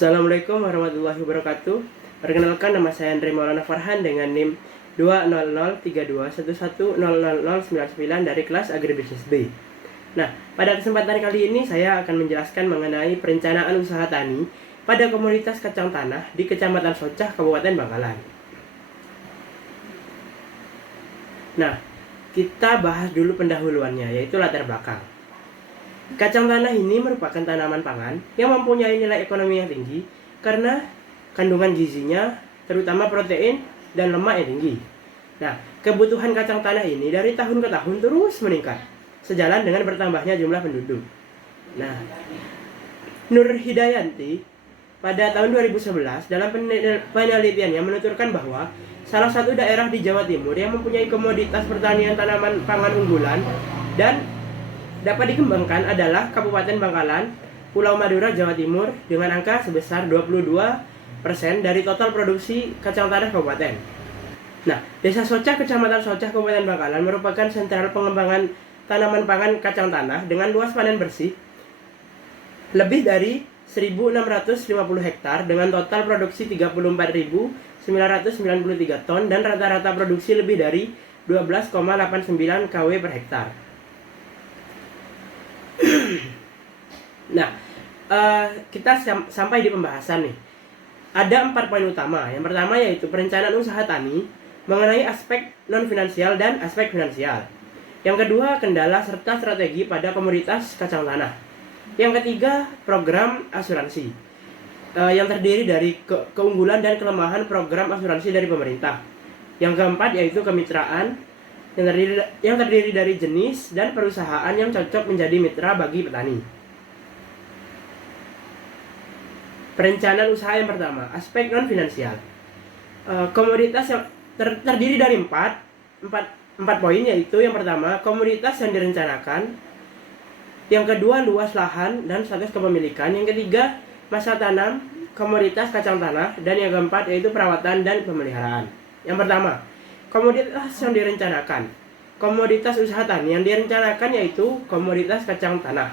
Assalamualaikum warahmatullahi wabarakatuh. Perkenalkan, nama saya Andre Maulana Farhan dengan NIM 2003211000099 dari kelas Agribisnis B. Nah, pada kesempatan kali ini saya akan menjelaskan mengenai perencanaan usaha tani pada komoditas kacang tanah di Kecamatan Socah, Kabupaten Bangkalan. Nah, kita bahas dulu pendahuluannya, yaitu latar belakang. Kacang tanah ini merupakan tanaman pangan yang mempunyai nilai ekonomi yang tinggi karena kandungan gizinya, terutama protein dan lemak yang tinggi. Nah, kebutuhan kacang tanah ini dari tahun ke tahun terus meningkat, sejalan dengan bertambahnya jumlah penduduk. Nah, Nur Hidayanti pada tahun 2011 dalam penelitiannya menuturkan bahwa salah satu daerah di Jawa Timur yang mempunyai komoditas pertanian tanaman pangan unggulan dan dapat dikembangkan adalah Kabupaten Bangkalan, Pulau Madura, Jawa Timur dengan angka sebesar 22% dari total produksi kacang tanah kabupaten. Nah, Desa Socah, Kecamatan Socah, Kabupaten Bangkalan merupakan sentral pengembangan tanaman pangan kacang tanah dengan luas panen bersih lebih dari 1.650 hektar dengan total produksi 34.993 ton dan rata-rata produksi lebih dari 12,89 kW per hektar. Nah, kita sampai di pembahasan nih. Ada 4 poin utama. Yang pertama yaitu perencanaan usaha tani mengenai aspek non-finansial dan aspek finansial. Yang kedua, kendala serta strategi pada komoditas kacang tanah. Yang ketiga, program asuransi yang terdiri dari keunggulan dan kelemahan program asuransi dari pemerintah. Yang keempat yaitu kemitraan yang terdiri dari jenis dan perusahaan yang cocok menjadi mitra bagi petani. Perencanaan usaha yang pertama, aspek non-finansial. Komoditas yang terdiri dari 4 poin, yaitu yang pertama, komoditas yang direncanakan. Yang kedua, luas lahan dan status kepemilikan. Yang ketiga, masa tanam komoditas kacang tanah. Dan yang keempat yaitu perawatan dan pemeliharaan. Yang pertama, komoditas yang direncanakan. Komoditas usaha tani yang direncanakan yaitu komoditas kacang tanah.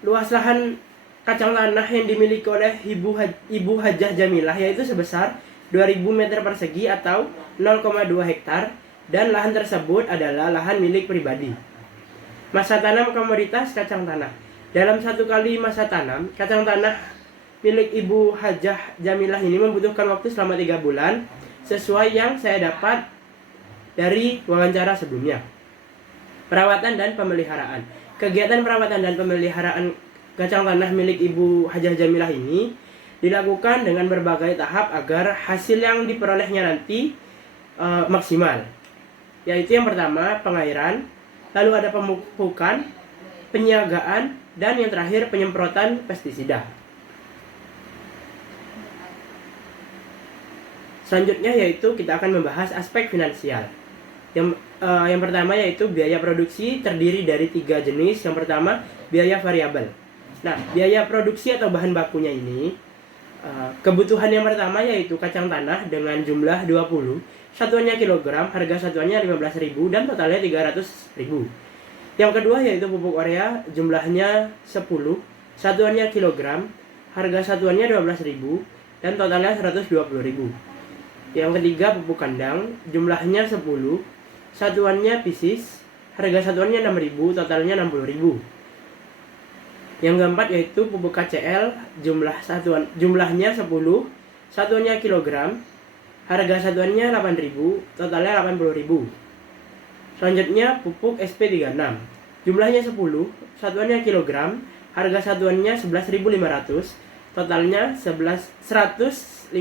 Luas lahan kacang tanah yang dimiliki oleh Ibu Hajah Jamilah yaitu sebesar 2.000 meter persegi atau 0,2 hektar dan lahan tersebut adalah lahan milik pribadi. Masa tanam komoditas kacang tanah. Dalam satu kali masa tanam, kacang tanah milik Ibu Hajah Jamilah ini membutuhkan waktu selama 3 bulan sesuai yang saya dapat dari wawancara sebelumnya. Perawatan dan pemeliharaan. Kegiatan perawatan dan pemeliharaan kacang tanah milik Ibu Hajah Jamilah ini dilakukan dengan berbagai tahap agar hasil yang diperolehnya nanti maksimal. Yaitu yang pertama, pengairan, lalu ada pemupukan, penyiagaan, dan yang terakhir penyemprotan pestisida. Selanjutnya yaitu kita akan membahas aspek finansial. Yang pertama yaitu biaya produksi terdiri dari 3 jenis. Yang pertama, biaya variabel. Nah, biaya produksi atau bahan bakunya ini, kebutuhan yang pertama yaitu kacang tanah dengan jumlah 20, satuannya kilogram, harga satuannya 15.000 dan totalnya 300.000. Yang kedua yaitu pupuk urea, jumlahnya 10, satuannya kilogram, harga satuannya 12.000 dan totalnya 120.000. Yang ketiga pupuk kandang, jumlahnya 10, satuannya pisis, harga satuannya 6.000, totalnya 60.000. Yang keempat yaitu pupuk KCL, jumlahnya 10, satuannya kilogram, harga satuannya 8.000, totalnya 80.000. Selanjutnya pupuk SP36, jumlahnya 10, satuannya kilogram, harga satuannya 11.500, totalnya 115.000.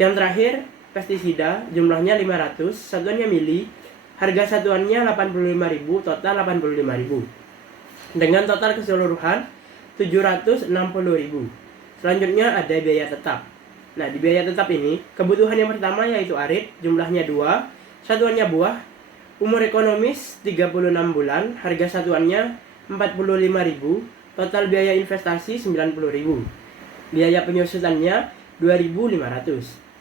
Yang terakhir pestisida, jumlahnya 500, satuannya mili, harga satuannya 85.000, total 85.000. Dengan total keseluruhan 760.000. Selanjutnya ada biaya tetap. Nah, di biaya tetap ini, kebutuhan yang pertama yaitu arit, jumlahnya 2, satuannya buah, umur ekonomis 36 bulan, harga satuannya 45.000, total biaya investasi 90.000. Biaya penyusutannya 2.500.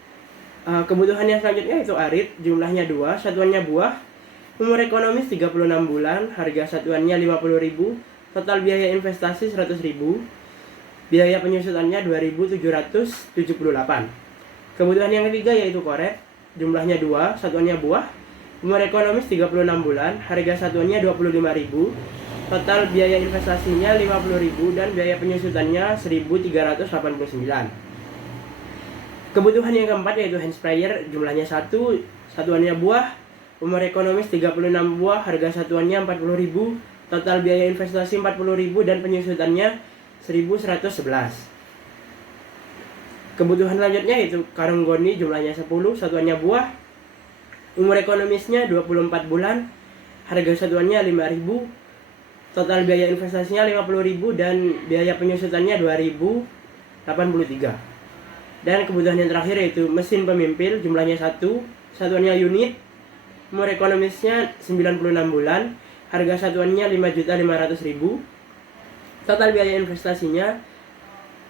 Kebutuhan yang selanjutnya yaitu arit, jumlahnya 2, satuannya buah, umur ekonomis 36 bulan, harga satuannya 50.000, total biaya investasi 100.000, biaya penyusutannya 2.778. Kebutuhan yang ketiga yaitu koret, jumlahnya 2, satuannya buah, umur ekonomis 36 bulan, harga satuannya 25.000, total biaya investasinya 50.000 dan biaya penyusutannya 1.389. Kebutuhan yang keempat yaitu hand sprayer, jumlahnya 1, satuannya buah, umur ekonomis 36 buah, harga satuannya 40.000, total biaya investasi 40.000 dan penyusutannya 1.111. Kebutuhan selanjutnya yaitu karung goni, jumlahnya 10, satuannya buah, umur ekonomisnya 24 bulan, harga satuannya 5.000, total biaya investasinya 50.000 dan biaya penyusutannya 2.083. Dan kebutuhan yang terakhir yaitu mesin pemimpil, jumlahnya 1, satuannya unit, umur ekonomisnya 96 bulan, harga satuannya 5.500.000, total biaya investasinya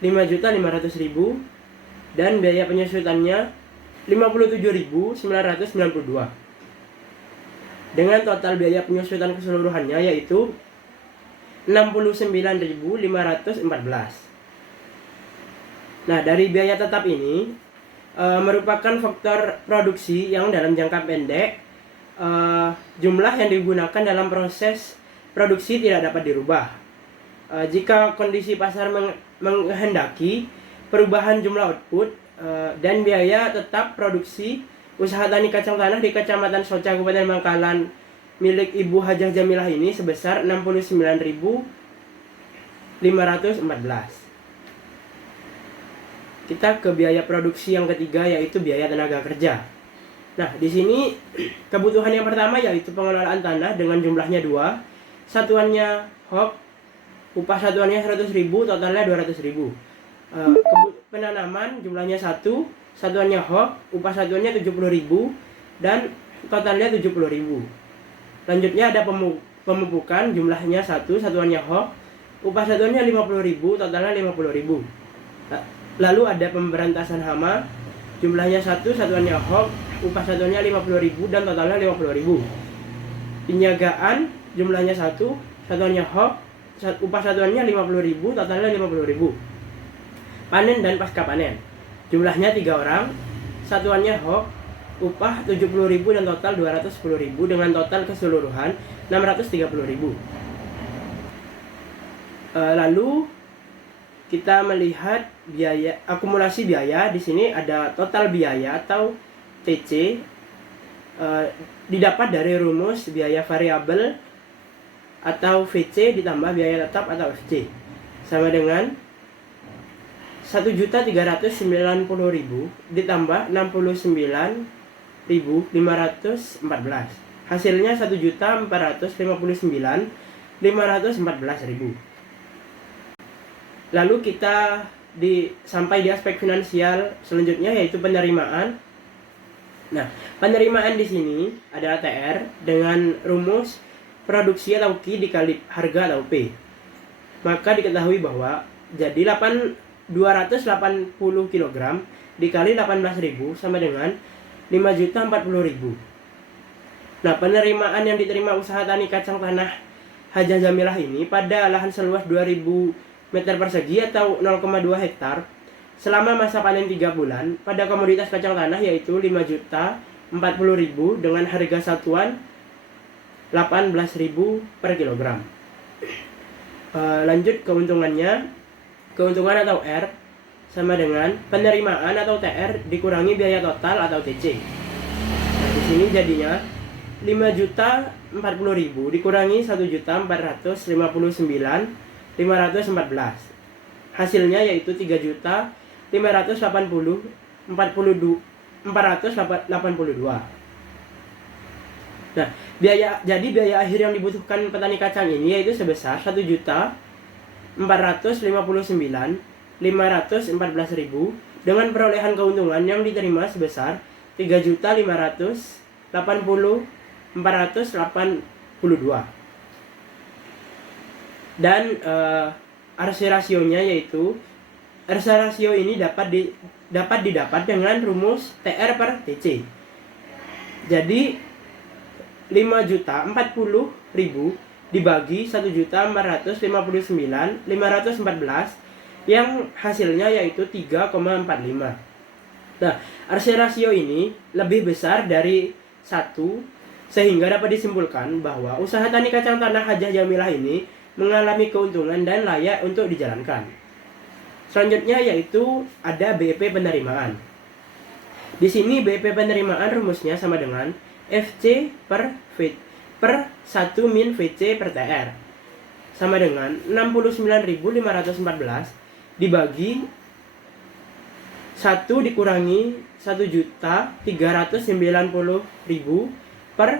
5.500.000 dan biaya penyusutannya 57.992. Dengan total biaya penyusutan keseluruhannya yaitu 69.514. Nah, dari biaya tetap ini merupakan faktor produksi yang dalam jangka pendek jumlah yang digunakan dalam proses produksi tidak dapat dirubah. Jika kondisi pasar menghendaki perubahan jumlah output dan biaya tetap produksi usaha tani kacang tanah di Kecamatan Soca, Kabupaten Bangkalan milik Ibu Hajah Jamilah ini sebesar 69.514. Kita ke biaya produksi yang ketiga yaitu biaya tenaga kerja. Nah, di sini kebutuhan yang pertama yaitu pengelolaan tanah dengan jumlahnya 2, satuannya hok, upah satuannya 100.000, totalnya 200.000. Penanaman jumlahnya 1, satuannya hok, upah satuannya 70.000 dan totalnya 70.000. Lanjutnya ada pemupukan, jumlahnya 1, satuannya hok, upah satuannya 50.000, totalnya 50.000. Lalu ada pemberantasan hama, jumlahnya 1, satuannya hok, upah satuannya 50.000 dan totalnya 50.000. Penjagaan, jumlahnya 1, satuannya hok, upah satuannya 50.000, totalnya 50.000. Panen dan pasca panen, jumlahnya 3 orang, satuannya hok, upah 70.000 dan total 210.000 dengan total keseluruhan 630.000. Lalu kita melihat biaya akumulasi biaya. Di sini ada total biaya atau TC didapat dari rumus biaya variabel atau VC ditambah biaya tetap atau FC sama dengan 1.390.000 ditambah 69.514. Hasilnya 1.459.514.000. Lalu kita sampai di aspek finansial selanjutnya yaitu penerimaan. Nah, penerimaan di sini adalah TR dengan rumus produksi atau Q dikali harga atau P. Maka diketahui bahwa jadi 280 kg dikali 18.000 sama dengan 5.040.000. Nah, penerimaan yang diterima usaha tani kacang tanah Hajah Jamilah ini pada lahan seluas 2.000 meter persegi atau 0,2 hektar selama masa panen 3 bulan pada komoditas kacang tanah yaitu 5.040.000 dengan harga satuan 18.000 per kilogram. Lanjut keuntungannya. Keuntungan atau R sama dengan penerimaan atau TR dikurangi biaya total atau TC. Nah, di sini jadinya 5.040.000 dikurangi 1.459.514. Hasilnya yaitu 3.580.482. Nah, biaya akhir yang dibutuhkan petani kacang ini yaitu sebesar 1.459.514.000 dengan perolehan keuntungan yang diterima sebesar 3.580.482. Dan RC rasionya yaitu RC rasio ini dapat didapat dengan rumus TR per TC. Jadi 5.040.000 dibagi 1.459.514 yang hasilnya yaitu 3,45. Nah, RC rasio ini lebih besar dari 1 sehingga dapat disimpulkan bahwa usaha tani kacang tanah Hajah Jamilah ini mengalami keuntungan dan layak untuk dijalankan. Selanjutnya yaitu ada BEP penerimaan. Di sini BEP penerimaan rumusnya sama dengan FC per 1 min VC per TR sama dengan 69.514 dibagi 1 dikurangi 1.390.000 per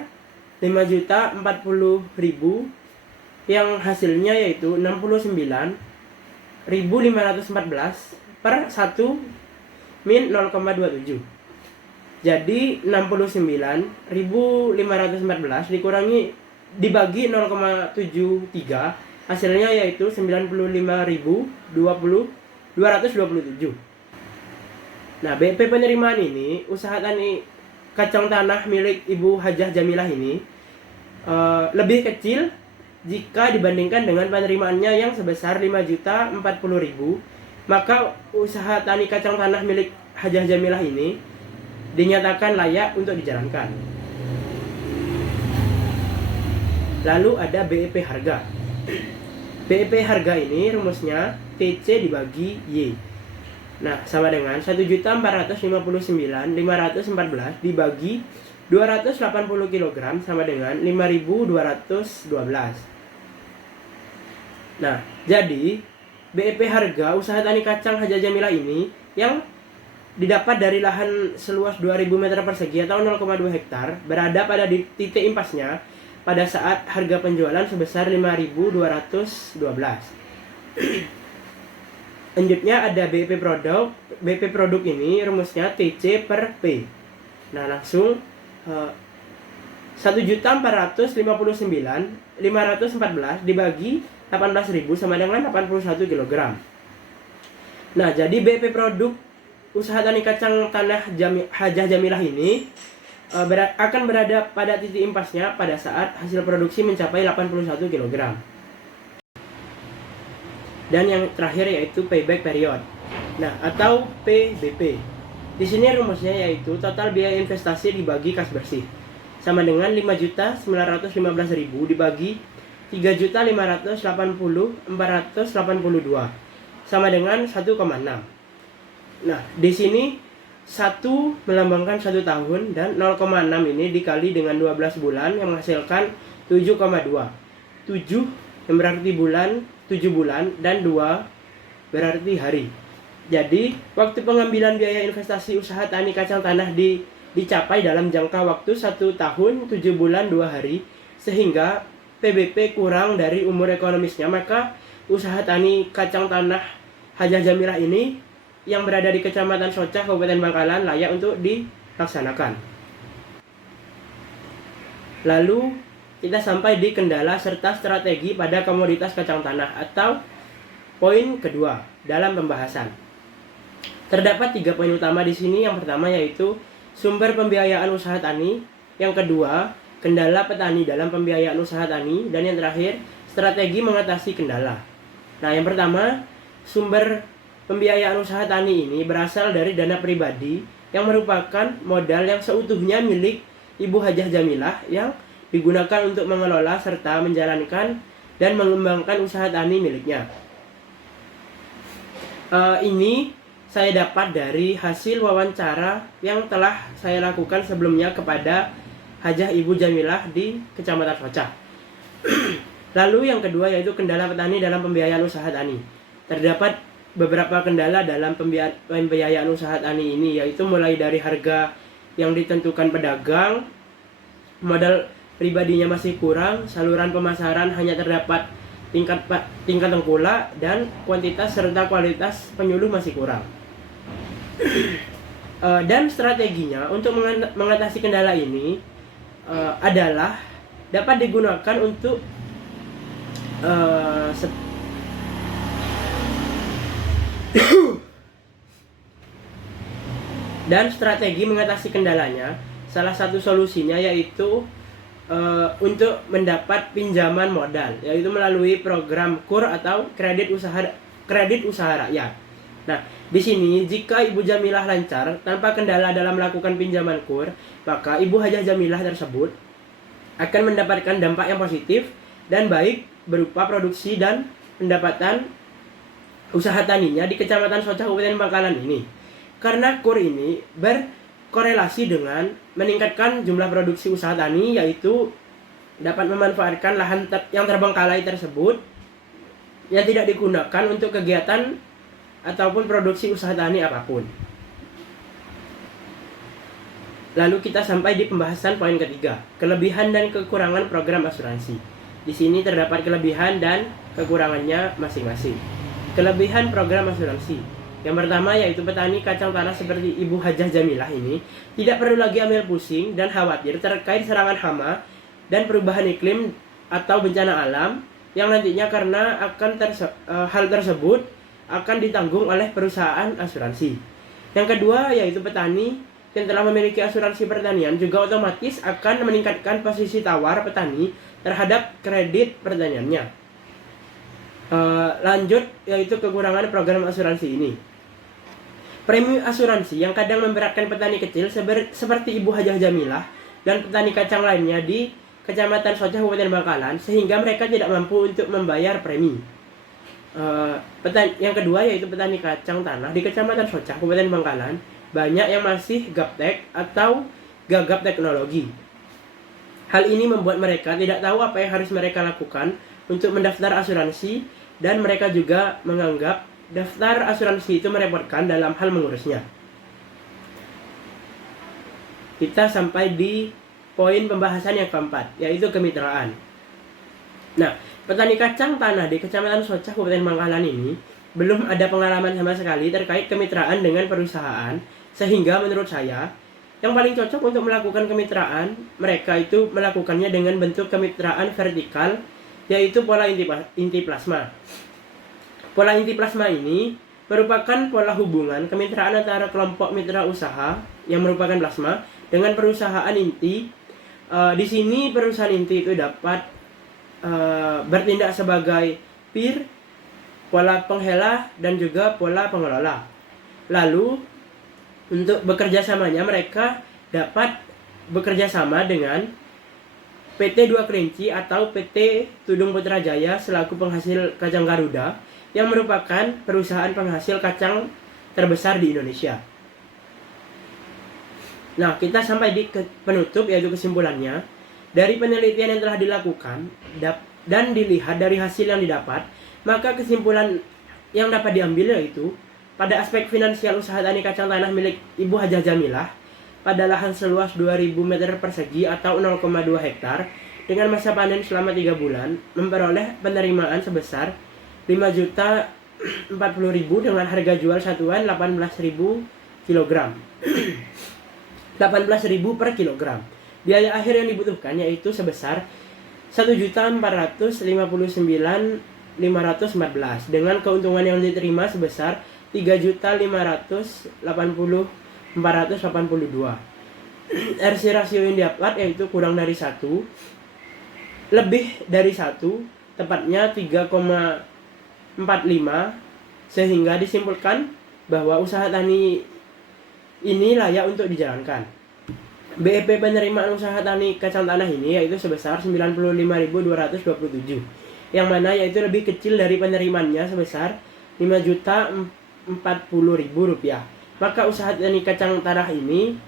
5.040.000 yang hasilnya yaitu 69.514 per 1 min 0,27. Jadi 69.514 dibagi 0,73 hasilnya yaitu 95.227. Nah, BEP penerimaan ini, usaha tani kacang tanah milik Ibu Hajah Jamilah ini lebih kecil jika dibandingkan dengan penerimaannya yang sebesar 5.040.000, maka usaha tani kacang tanah milik Hajah Jamilah ini dinyatakan layak untuk dijalankan. Lalu ada BEP harga. BEP harga ini rumusnya TC dibagi Y. Nah, sama dengan 1.459.514 dibagi 280 kg sama dengan 5.212. Nah, jadi BEP harga usaha tani kacang Hajah Jamilah ini yang didapat dari lahan seluas 2.000 meter persegi atau 0,2 hektar berada pada titik impasnya pada saat harga penjualan sebesar 5.212. Selanjutnya ada BEP produk. BEP produk ini rumusnya TC per P. Nah, langsung 1.459.514 dibagi 18.000 sama dengan 81 kg. Nah, jadi BEP produk usaha tani kacang tanah Hajah Jamilah ini akan berada pada titik impasnya pada saat hasil produksi mencapai 81 kg. Dan yang terakhir yaitu payback period. Nah, atau PBP. Di sini rumusnya yaitu total biaya investasi dibagi kas bersih sama dengan 5.915.000 dibagi 3.580.482 sama dengan 1,6. Nah, di sini 1 melambangkan 1 tahun dan 0,6 ini dikali dengan 12 bulan yang menghasilkan 7,2. 7 yang berarti bulan, 7 bulan, dan 2 berarti hari. Jadi, waktu pengambilan biaya investasi usaha tani kacang tanah dicapai dalam jangka waktu 1 tahun, 7 bulan, 2 hari, sehingga PBP kurang dari umur ekonomisnya, maka usaha tani kacang tanah Hajah Jamilah ini yang berada di Kecamatan Socah, Kabupaten Bangkalan layak untuk dilaksanakan. Lalu, kita sampai di kendala serta strategi pada komoditas kacang tanah atau poin kedua dalam pembahasan. Terdapat 3 poin utama di sini. Yang pertama yaitu sumber pembiayaan usaha tani, yang kedua kendala petani dalam pembiayaan usaha tani, dan yang terakhir strategi mengatasi kendala. Nah, yang pertama, sumber pembiayaan usaha tani ini berasal dari dana pribadi yang merupakan modal yang seutuhnya milik Ibu Hajah Jamilah yang digunakan untuk mengelola serta menjalankan dan mengembangkan usaha tani miliknya. Ini saya dapat dari hasil wawancara yang telah saya lakukan sebelumnya kepada Hajah Ibu Jamilah di Kecamatan Socah. Lalu yang kedua yaitu kendala petani dalam pembiayaan usaha tani. Terdapat beberapa kendala dalam pembiayaan usaha tani ini, yaitu mulai dari harga yang ditentukan pedagang, modal pribadinya masih kurang, saluran pemasaran hanya terdapat tingkat tengkulak, dan kuantitas serta kualitas penyuluh masih kurang. Dan strateginya untuk mengatasi kendala ini adalah dapat digunakan untuk dan strategi mengatasi kendalanya, salah satu solusinya yaitu untuk mendapat pinjaman modal, yaitu melalui program KUR atau kredit usaha rakyat. Nah, di sini jika Ibu Jamilah lancar tanpa kendala dalam melakukan pinjaman KUR, maka Ibu Hajah Jamilah tersebut akan mendapatkan dampak yang positif dan baik berupa produksi dan pendapatan usaha taninya di Kecamatan Socah Kabupaten Bangkalan ini. Karena KUR ini berkorelasi dengan meningkatkan jumlah produksi usaha tani, yaitu dapat memanfaatkan lahan yang terbengkalai tersebut yang tidak digunakan untuk kegiatan ataupun produksi usaha tani apapun. Lalu kita sampai di pembahasan poin ketiga, kelebihan dan kekurangan program asuransi. Di sini terdapat kelebihan dan kekurangannya masing-masing. Kelebihan program asuransi. Yang pertama yaitu petani kacang tanah seperti Ibu Hajah Jamilah ini tidak perlu lagi ambil pusing dan khawatir terkait serangan hama dan perubahan iklim atau bencana alam yang nantinya karena hal tersebut akan ditanggung oleh perusahaan asuransi. Yang kedua yaitu petani yang telah memiliki asuransi pertanian juga otomatis akan meningkatkan posisi tawar petani terhadap kredit pertaniannya. Lanjut yaitu kekurangan program asuransi ini. Premi asuransi yang kadang memberatkan petani kecil seperti Ibu Hajah Jamilah dan petani kacang lainnya di Kecamatan Socah Kabupaten Bangkalan sehingga mereka tidak mampu untuk membayar premi. Yang kedua yaitu petani kacang tanah di Kecamatan Socah Kabupaten Bangkalan banyak yang masih gaptek atau gagap teknologi. Hal ini membuat mereka tidak tahu apa yang harus mereka lakukan untuk mendaftar asuransi dan mereka juga menganggap daftar asuransi itu merepotkan dalam hal mengurusnya. Kita sampai di poin pembahasan yang keempat, yaitu kemitraan. Nah, petani kacang tanah di Kecamatan Socah Kabupaten Bangkalan ini belum ada pengalaman sama sekali terkait kemitraan dengan perusahaan, sehingga menurut saya yang paling cocok untuk melakukan kemitraan mereka itu melakukannya dengan bentuk kemitraan vertikal, yaitu pola inti plasma. Pola inti plasma ini merupakan pola hubungan kemitraan antara kelompok mitra usaha yang merupakan plasma dengan perusahaan inti. Di sini perusahaan inti itu dapat bertindak sebagai peer, pola penghela, dan juga pola pengelola. Lalu untuk bekerja samanya mereka dapat bekerja sama dengan PT Dua Kerinci atau PT Tudung Putrajaya selaku penghasil kacang Garuda yang merupakan perusahaan penghasil kacang terbesar di Indonesia. Nah, kita sampai di penutup yaitu kesimpulannya. Dari penelitian yang telah dilakukan dan dilihat dari hasil yang didapat, maka kesimpulan yang dapat diambil yaitu pada aspek finansial usaha tani kacang tanah milik Ibu Hajah Jamilah pada lahan seluas 2000 meter persegi atau 0,2 hektar dengan masa panen selama 3 bulan memperoleh penerimaan sebesar 5.040.000 dengan harga jual satuan 18.000 kg. 18.000 per kilogram. Biaya akhir yang dibutuhkan yaitu sebesar 1.459.514 dengan keuntungan yang diterima sebesar 3.580.482. RC rasio yang dapat yaitu kurang dari 1, lebih dari 1, tepatnya 3,45, sehingga disimpulkan bahwa usaha tani ini layak untuk dijalankan. BEP penerimaan usaha tani kacang tanah ini yaitu sebesar 95.227, yang mana yaitu lebih kecil dari penerimaannya sebesar 5.040.000 rupiah. Maka usaha tani kacang tanah ini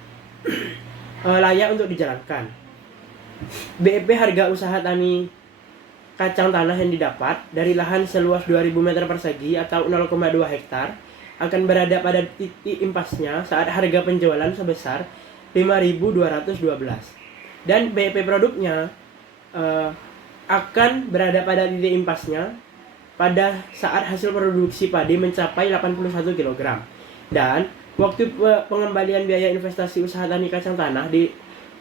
layak untuk dijalankan. BEP harga usaha tani kacang tanah yang didapat dari lahan seluas 2000 meter persegi atau 0,2 hektar akan berada pada titik impasnya saat harga penjualan sebesar 5.212 dan BEP produknya akan berada pada titik impasnya pada saat hasil produksi padi mencapai 81 kg dan waktu pengembalian biaya investasi usaha tani kacang tanah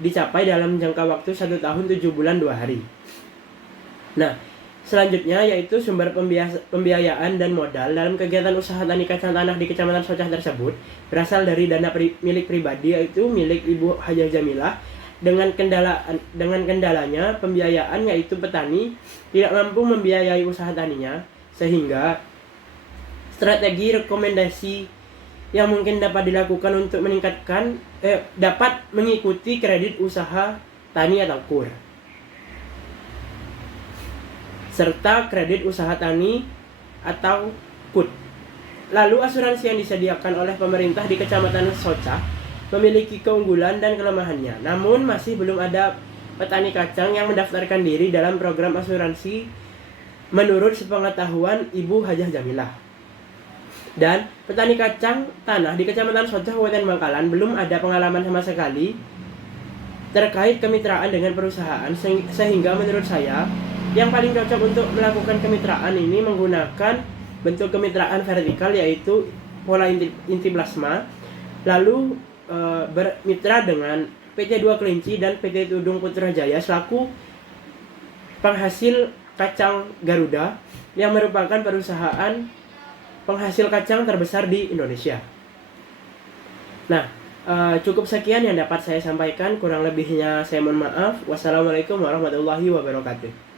dicapai dalam jangka waktu 1 tahun 7 bulan 2 hari. Nah, selanjutnya yaitu sumber pembiayaan dan modal dalam kegiatan usaha tani kacang tanah di Kecamatan Socah tersebut berasal dari dana milik pribadi yaitu milik Ibu Hajah Jamilah dengan kendalanya pembiayaan, yaitu petani tidak mampu membiayai usaha taninya, sehingga strategi rekomendasi yang mungkin dapat dilakukan untuk meningkatkan dapat mengikuti kredit usaha tani atau KUR, serta kredit usaha tani atau KUD. Lalu asuransi yang disediakan oleh pemerintah di Kecamatan Soca memiliki keunggulan dan kelemahannya. Namun masih belum ada petani kacang yang mendaftarkan diri dalam program asuransi menurut sepengetahuan Ibu Hajah Jamilah. Dan petani kacang tanah di Kecamatan Soca, Kabupaten Bangkalan belum ada pengalaman sama sekali terkait kemitraan dengan perusahaan, sehingga menurut saya yang paling cocok untuk melakukan kemitraan ini menggunakan bentuk kemitraan vertikal, yaitu pola inti plasma, lalu bermitra dengan PT 2 Kelinci dan PT Tudung Putrajaya selaku penghasil kacang Garuda yang merupakan perusahaan penghasil kacang terbesar di Indonesia. Nah, cukup sekian yang dapat saya sampaikan. Kurang lebihnya saya mohon maaf. Wassalamualaikum warahmatullahi wabarakatuh.